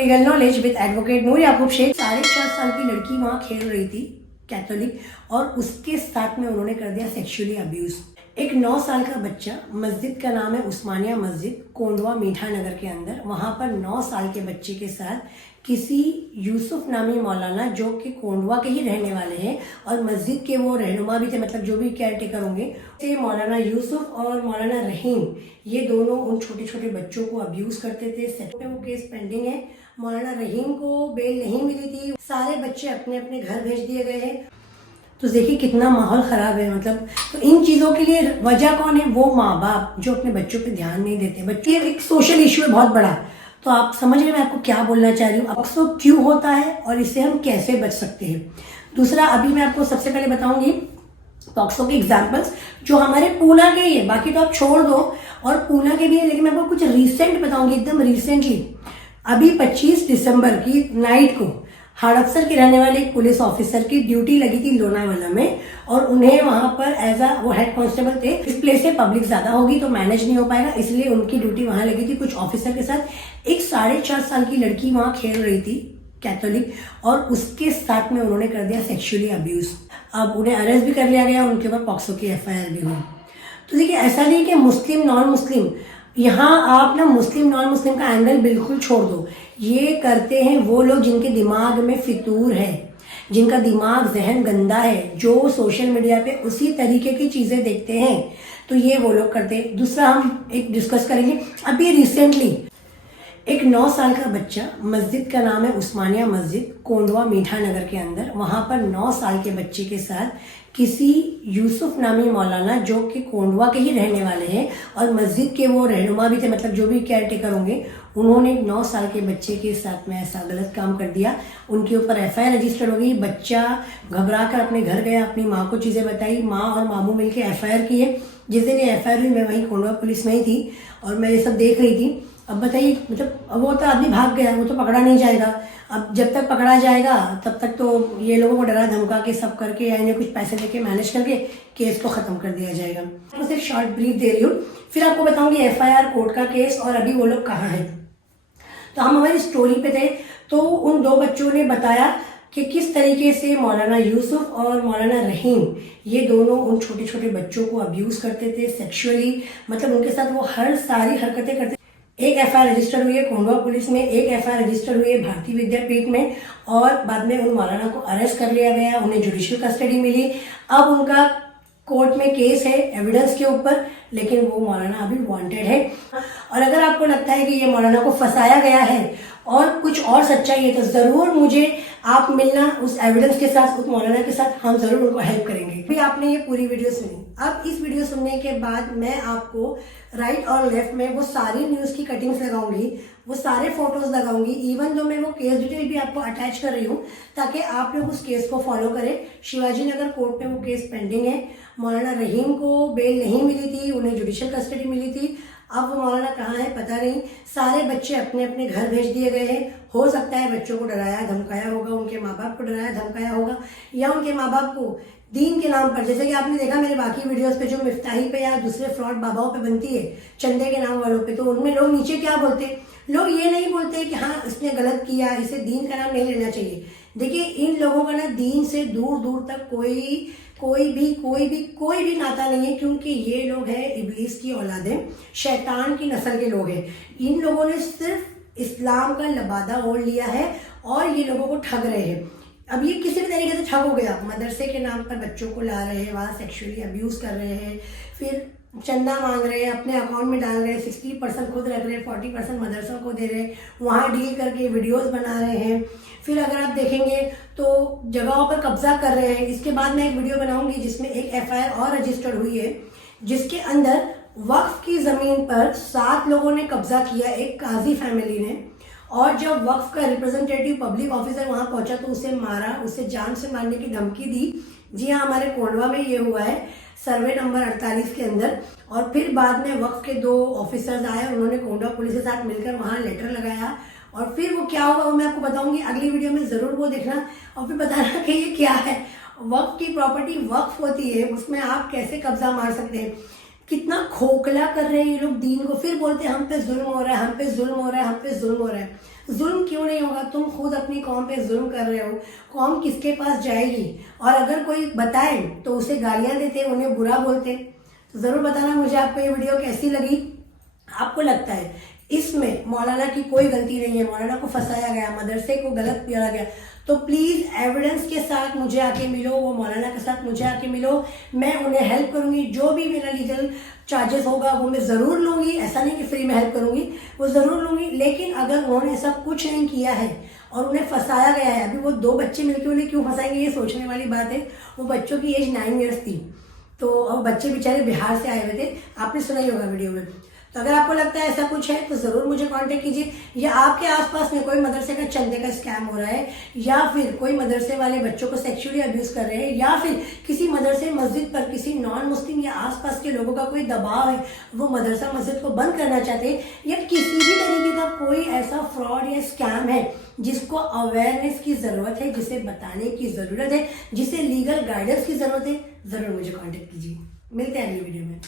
Legal knowledge with advocate नूर याकूब शेख। 4.5 साल की लड़की वहाँ खेल रही थी कैथोलिक, और उसके साथ में उन्होंने कर दिया सेक्सुअली अब्यूज। एक 9 साल का बच्चा, मस्जिद का नाम है उस्मानिया मस्जिद, कोंडवा मीठा नगर के अंदर, वहाँ पर 9 साल के बच्चे के साथ किसी यूसुफ नामी मौलाना, जो कि कोंडवा के ही रहने वाले हैं और मस्जिद के वो रहनुमा भी थे, मतलब जो भी केयर टेकर होंगे, ये मौलाना यूसुफ और मौलाना रहीम, ये दोनों उन छोटे छोटे बच्चों को अब्यूज करते थे। सेट में वो केस पेंडिंग है। मौलाना रहीम को बेल नहीं मिली थी, सारे बच्चे अपने अपने घर भेज दिए गए हैं। तो देखिए कितना माहौल खराब है। मतलब तो इन चीज़ों के लिए वजह कौन है? वो माँ बाप जो अपने बच्चों पे ध्यान नहीं देते। बच्चे एक सोशल इशू है बहुत बड़ा। तो आप समझ रहे मैं आपको क्या बोलना चाह रही हूँ, अक्सर क्यों होता है और इससे हम कैसे बच सकते हैं। दूसरा, अभी मैं आपको सबसे पहले बताऊंगी पॉक्सो के एग्जाम्पल्स जो हमारे पूना के ही है, बाकी तो आप छोड़ दो, और पूना के भी है, लेकिन मैं आपको कुछ रिसेंट बताऊंगी, एकदम रिसेंटली। अभी 25 दिसंबर की नाइट को हड़पसर के रहने वाले एक पुलिस ऑफिसर की ड्यूटी लगी थी लोनावाला में, और उन्हें वहां पर एज अ वो हेड कांस्टेबल थे। इस प्लेस से पब्लिक ज्यादा होगी तो मैनेज नहीं हो पाएगा, इसलिए उनकी ड्यूटी वहां लगी थी कुछ ऑफिसर के साथ। एक 4.5 साल की लड़की वहां खेल रही थी कैथोलिक, और उसके साथ में उन्होंने कर दिया सेक्सुअली अब्यूज। अब उन्हें अरेस्ट भी कर लिया गया, उनके ऊपर पॉक्सो की FIR भी हुई। तो देखिए ऐसा नहीं कि मुस्लिम नॉन मुस्लिम, यहाँ आप ना मुस्लिम नॉन मुस्लिम का एंगल बिल्कुल छोड़ दो। ये करते हैं वो लोग जिनके दिमाग में फितूर है, जिनका दिमाग जहन गंदा है, जो सोशल मीडिया पे उसी तरीके की चीजें देखते हैं, तो ये वो लोग करते हैं। दूसरा हम एक डिस्कस करेंगे, अभी रिसेंटली एक 9 साल का बच्चा, मस्जिद का नाम है उस्मानिया मस्जिद, कोंडवा मीठा नगर के अंदर, वहां पर 9 साल के बच्चे के साथ किसी यूसुफ नामी मौलाना, जो कि कोंडवा के ही रहने वाले हैं और मस्जिद के वो रहनुमा भी थे, मतलब जो भी केयर टेकर होंगे, उन्होंने 9 साल के बच्चे के साथ में ऐसा गलत काम कर दिया। उनके ऊपर FIR रजिस्टर्ड हो गई। बच्चा घबरा कर अपने घर गया, अपनी माँ को चीज़ें बताई, माँ और मामू मिलकर FIR किए। जिस दिन ये FIR हुई मैं वहीं कोंडवा पुलिस में ही थी और मैं ये सब देख रही थी। अब बताइए, मतलब अब वो तो आदमी भाग गया, वो तो पकड़ा नहीं जाएगा। अब जब तक पकड़ा जाएगा तब तक तो ये लोगों को डरा धमका के सब करके या इन्हें कुछ पैसे देके मैनेज करके केस को खत्म कर दिया जाएगा। मैं सिर्फ शॉर्ट ब्रीफ दे रही हूँ, फिर आपको बताऊंगी FIR, कोर्ट का केस और अभी वो लोग कहाँ हैं। तो हम हमारी स्टोरी पे थे, तो उन 2 बच्चों ने बताया कि किस तरीके से मौलाना यूसुफ और मौलाना रहीम, ये दोनों उन छोटे छोटे बच्चों को अब्यूज करते थे सेक्सुअली, मतलब उनके साथ वो सारी हरकतें करते। एक FIR रजिस्टर हुई है कोंडवा पुलिस में, एक FIR रजिस्टर हुई है भारतीय विद्यापीठ में, और बाद में उन मौलाना को अरेस्ट कर लिया गया, उन्हें जुडिशियल कस्टडी मिली। अब उनका कोर्ट में केस है एविडेंस के ऊपर, लेकिन वो मौलाना अभी वांटेड है। और अगर आपको लगता है कि ये मौलाना को फंसाया गया है और कुछ और सच्चाई है, तो जरूर मुझे आप मिलना उस एविडेंस के साथ, उस मौलाना के साथ, हम जरूर उनको हेल्प करेंगे। फिर आपने ये पूरी वीडियो सुनी, अब इस वीडियो सुनने के बाद मैं आपको राइट और लेफ्ट में वो सारी न्यूज की कटिंग्स लगाऊंगी, वो सारे फोटोज लगाऊंगी, इवन जो मैं वो केस डिटेल भी आपको अटैच कर रही हूँ, ताकि आप लोग उस केस को फॉलो करें। शिवाजी नगर कोर्ट में वो केस पेंडिंग है। मौलाना रहीम को बेल नहीं मिली थी, उन्हें जुडिशियल कस्टडी मिली थी। अब वो मौलाना कहाँ है पता नहीं। सारे बच्चे अपने अपने घर भेज दिए गए हैं। हो सकता है बच्चों को डराया धमकाया होगा, उनके माँ बाप को डराया धमकाया होगा, या उनके माँ बाप को दीन के नाम पर, जैसे कि आपने देखा मेरे बाकी वीडियोस पे, जो मिफ्ताही पे या दूसरे फ्रॉड बाबाओं पे बनती है चंदे के नाम वालों पे, तो उनमें लोग नीचे क्या बोलते हैं, लोग ये नहीं बोलते कि हाँ इसने गलत किया, इसे दीन का नाम नहीं लेना चाहिए। देखिए इन लोगों का ना दीन से दूर दूर तक कोई भी नाता नहीं है, क्योंकि ये लोग हैं इब्लीस की औलादें, शैतान की नस्ल के लोग हैं। इन लोगों ने सिर्फ इस्लाम का लबादा ओढ़ लिया है और ये लोगों को ठग रहे हैं। अब ये किसी भी तरीके से ठग हो गया, मदरसे के नाम पर बच्चों को ला रहे हैं, वहाँ सेक्सुअली अब्यूज कर रहे हैं, फिर चंदा मांग रहे हैं, अपने अकाउंट में डाल रहे हैं, 60% खुद रख रहे हैं, 40% मदरसों को दे रहे हैं, वहाँ डील करके वीडियोस बना रहे हैं। फिर अगर आप देखेंगे तो जगहों पर कब्जा कर रहे हैं। इसके बाद मैं एक वीडियो बनाऊंगी जिसमें एक FIR और रजिस्टर्ड हुई है, जिसके अंदर वक्फ की जमीन पर 7 लोगों ने कब्जा किया, एक काजी फैमिली ने, और जब वक्फ का रिप्रेजेंटेटिव पब्लिक ऑफिसर वहां पहुंचा तो उसे मारा, उसे जान से मारने की धमकी दी। जी हाँ, हमारे कोंडवा में ये हुआ है, सर्वे नंबर 48 के अंदर। और फिर बाद में वक्फ के 2 ऑफिसर्स आए, उन्होंने कोंडवा पुलिस के साथ मिलकर वहां लेटर लगाया, और फिर वो क्या हुआ वो मैं आपको बताऊंगी अगली वीडियो में, जरूर वो देखना और फिर बताना कि ये क्या है। वक्फ की प्रॉपर्टी वक्फ होती है, उसमें आप कैसे कब्जा मार सकते हैं। कितना खोखला कर रहे हैं ये लोग दीन को, फिर बोलते हैं हम पे जुल्म हो रहा है, हम पे जुल्म हो रहा है, हम पे जुल्म हो रहा है। जुल्म क्यों नहीं होगा? तुम खुद अपनी कौम पे जुल्म कर रहे हो, कौम किसके पास जाएगी? और अगर कोई बताए तो उसे गालियां देते, उन्हें बुरा बोलते। तो ज़रूर बताना मुझे आपको ये वीडियो कैसी लगी। आपको लगता है इसमें मौलाना की कोई गलती नहीं है, मौलाना को फंसाया गया, मदरसे को गलत किया गया, तो प्लीज़ एविडेंस के साथ मुझे आके मिलो, वो मौलाना के साथ मुझे आके मिलो। मैं उन्हें हेल्प करूंगी, जो भी मेरा लीगल चार्जेस होगा वो मैं ज़रूर लूँगी। ऐसा नहीं कि फ्री में हेल्प करूंगी, वो ज़रूर लूँगी। लेकिन अगर उन्होंने ऐसा कुछ नहीं किया है और उन्हें फंसाया गया है, अभी वो 2 बच्चे मिलकर उन्हें क्यों फंसाएंगे, ये सोचने वाली बात है। वो बच्चों की एज 9 ईयर्स थी, तो बच्चे बेचारे बिहार से आए हुए थे, आपने सुना ही होगा वीडियो में। तो अगर आपको लगता है ऐसा कुछ है तो ज़रूर मुझे कांटेक्ट कीजिए, या आपके आसपास में कोई मदरसे का चंदे का स्कैम हो रहा है, या फिर कोई मदरसे वाले बच्चों को सेक्सुअली अब्यूज़ कर रहे हैं, या फिर किसी मदरसे मस्जिद पर किसी नॉन मुस्लिम या आसपास के लोगों का कोई दबाव है, वो मदरसा मस्जिद को बंद करना चाहते हैं, या किसी भी तरीके का कोई ऐसा फ्रॉड या स्कैम है जिसको अवेयरनेस की ज़रूरत है, जिसे बताने की ज़रूरत है, जिसे लीगल गाइडेंस की ज़रूरत है, ज़रूर मुझे कॉन्टेक्ट कीजिए। मिलते हैं अगली वीडियो में।